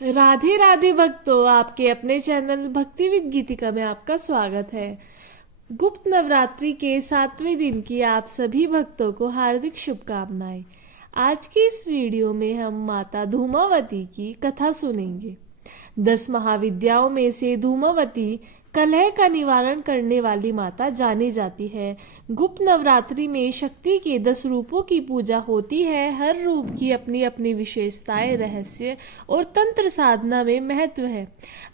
राधे राधे भक्तों, आपके अपने चैनल भक्ति विद गीतिका में आपका स्वागत है। गुप्त नवरात्रि के 7वें दिन की आप सभी भक्तों को हार्दिक शुभकामनाएं। आज की इस वीडियो में हम माता धूमावती की कथा सुनेंगे। 10 महाविद्याओं में से धूमावती कलह का निवारण करने वाली माता जानी जाती है। गुप्त नवरात्रि में शक्ति के 10 रूपों की पूजा होती है। हर रूप की अपनी अपनी विशेषताएं, रहस्य और तंत्र साधना में महत्व है।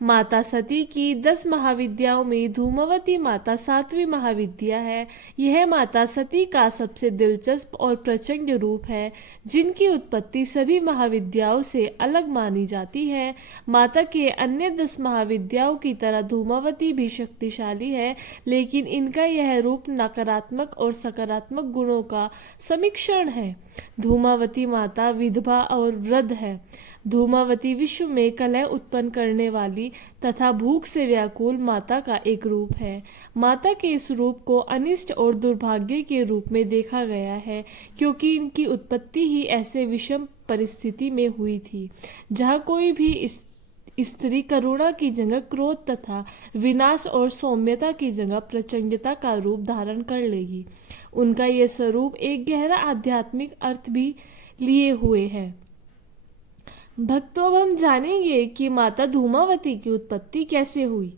माता सती की 10 महाविद्याओं में धूमावती माता 7वीं महाविद्या है। यह माता सती का सबसे दिलचस्प और प्रचंड रूप है, जिनकी उत्पत्ति सभी महाविद्याओं से अलग मानी जाती है। माता के अन्य 10 महाविद्याओं की तरह धूमावती भी शक्तिशाली है, लेकिन इनका यह रूप नकारात्मक और सकारात्मक गुणों का समिश्रण है। धूमावती माता विधवा और वृद्ध है। धूमावती विश्व में कलह उत्पन्न करने वाली तथा भूख से व्याकुल माता का एक रूप है। माता के इस रूप को अनिष्ट और दुर्भाग्य के रूप में देखा गया है, क्योंकि इनकी उत्पत्ति ही ऐसे विषम परिस्थिति में हुई थी जहाँ कोई भी स्त्री करुणा की जगह क्रोध तथा विनाश और सौम्यता की जगह प्रचंडता का रूप धारण कर लेगी। उनका यह स्वरूप एक गहरा आध्यात्मिक अर्थ भी लिए हुए है। भक्तों, अब हम जानेंगे कि माता धूमावती की उत्पत्ति कैसे हुई।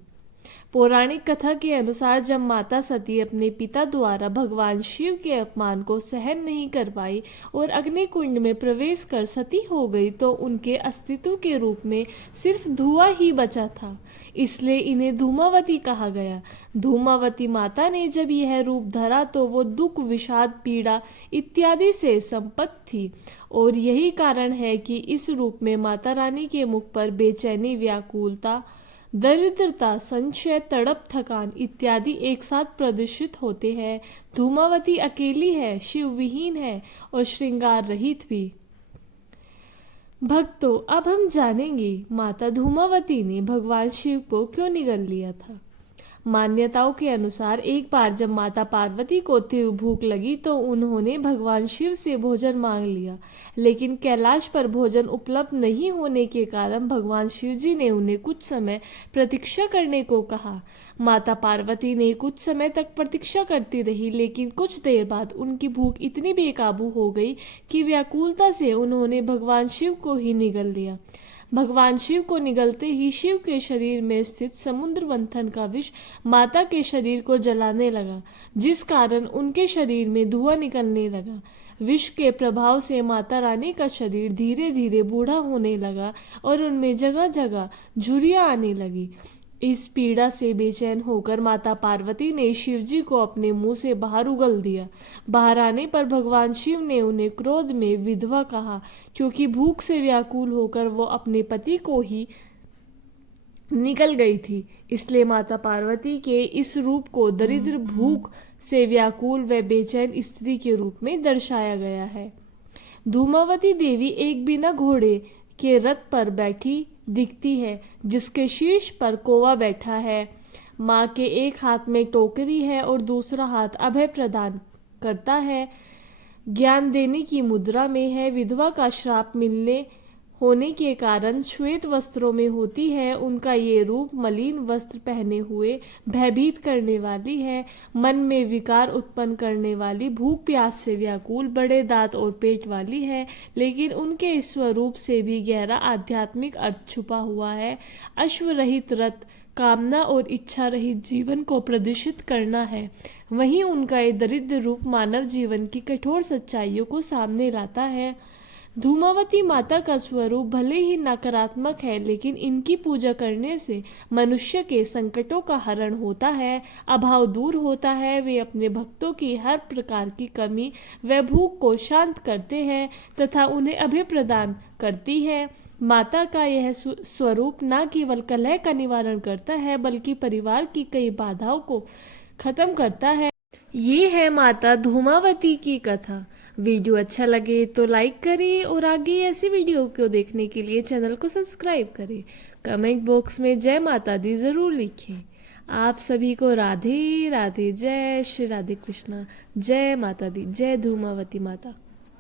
पौराणिक कथा के अनुसार जब माता सती अपने पिता द्वारा भगवान शिव के अपमान को सहन नहीं कर पाई और अग्निकुंड में प्रवेश कर सती हो गई, तो उनके अस्तित्व के रूप में सिर्फ धुआं ही बचा था। इसलिए इन्हें धूमावती कहा गया। धूमावती माता ने जब यह रूप धरा तो वो दुख, विषाद, पीड़ा इत्यादि से संपन्न थी, और यही कारण है कि इस रूप में माता रानी के मुख पर बेचैनी, व्याकुलता, दरिद्रता, संशय, तड़प, थकान इत्यादि एक साथ प्रदर्शित होते हैं। धूमावती अकेली है, शिव विहीन है और श्रृंगार रहित भी। भक्तों, अब हम जानेंगे माता धूमावती ने भगवान शिव को क्यों निगल लिया था। मान्यताओं के अनुसार एक बार जब माता पार्वती को तीव्र भूख लगी तो उन्होंने भगवान शिव से भोजन मांग लिया, लेकिन कैलाश पर भोजन उपलब्ध नहीं होने के कारण भगवान शिव जी ने उन्हें कुछ समय प्रतीक्षा करने को कहा। माता पार्वती ने कुछ समय तक प्रतीक्षा करती रही, लेकिन कुछ देर बाद उनकी भूख इतनी बेकाबू हो गई कि व्याकुलता से उन्होंने भगवान शिव को ही निगल लिया। भगवान शिव को निगलते ही शिव के शरीर में स्थित समुद्र मंथन का विष माता के शरीर को जलाने लगा, जिस कारण उनके शरीर में धुआं निकलने लगा। विष के प्रभाव से माता रानी का शरीर धीरे धीरे बूढ़ा होने लगा और उनमें जगह जगह झुर्रियां आने लगी। इस पीड़ा से बेचैन होकर माता पार्वती ने शिवजी को अपने मुंह से बाहर उगल दिया। बाहर आने पर भगवान शिव ने उन्हें क्रोध में विधवा कहा, क्योंकि भूख से व्याकुल होकर वो अपने पति को ही निकल गई थी। इसलिए माता पार्वती के इस रूप को दरिद्र, भूख से व्याकुल व बेचैन स्त्री के रूप में दर्शाया गया है। धूमावती देवी एक बिना घोड़े के रथ पर बैठी दिखती है, जिसके शीर्ष पर कौवा बैठा है। माँ के एक हाथ में टोकरी है और दूसरा हाथ अभय प्रदान करता है, ज्ञान देने की मुद्रा में है। विधवा का श्राप मिलने होने के कारण श्वेत वस्त्रों में होती है। उनका ये रूप मलिन वस्त्र पहने हुए भयभीत करने वाली है, मन में विकार उत्पन्न करने वाली, भूख प्यास से व्याकुल, बड़े दांत और पेट वाली है। लेकिन उनके इस स्वरूप से भी गहरा आध्यात्मिक अर्थ छुपा हुआ है। अश्व रहित रथ कामना और इच्छा रहित जीवन को प्रदर्शित करना है। वहीं उनका ये दरिद्र रूप मानव जीवन की कठोर सच्चाइयों को सामने लाता है। धूमावती माता का स्वरूप भले ही नकारात्मक है, लेकिन इनकी पूजा करने से मनुष्य के संकटों का हरण होता है, अभाव दूर होता है। वे अपने भक्तों की हर प्रकार की कमी व भूख को शांत करते हैं तथा उन्हें अभय प्रदान करती है। माता का यह स्वरूप न केवल कलह का निवारण करता है, बल्कि परिवार की कई बाधाओं को खत्म करता है। ये है माता धूमावती की कथा। वीडियो अच्छा लगे तो लाइक करें और आगे ऐसी वीडियो को देखने के लिए चैनल को सब्सक्राइब करें। कमेंट बॉक्स में जय माता दी जरूर लिखें। आप सभी को राधे राधे। जय श्री राधे कृष्णा। जय माता दी। जय धूमावती माता।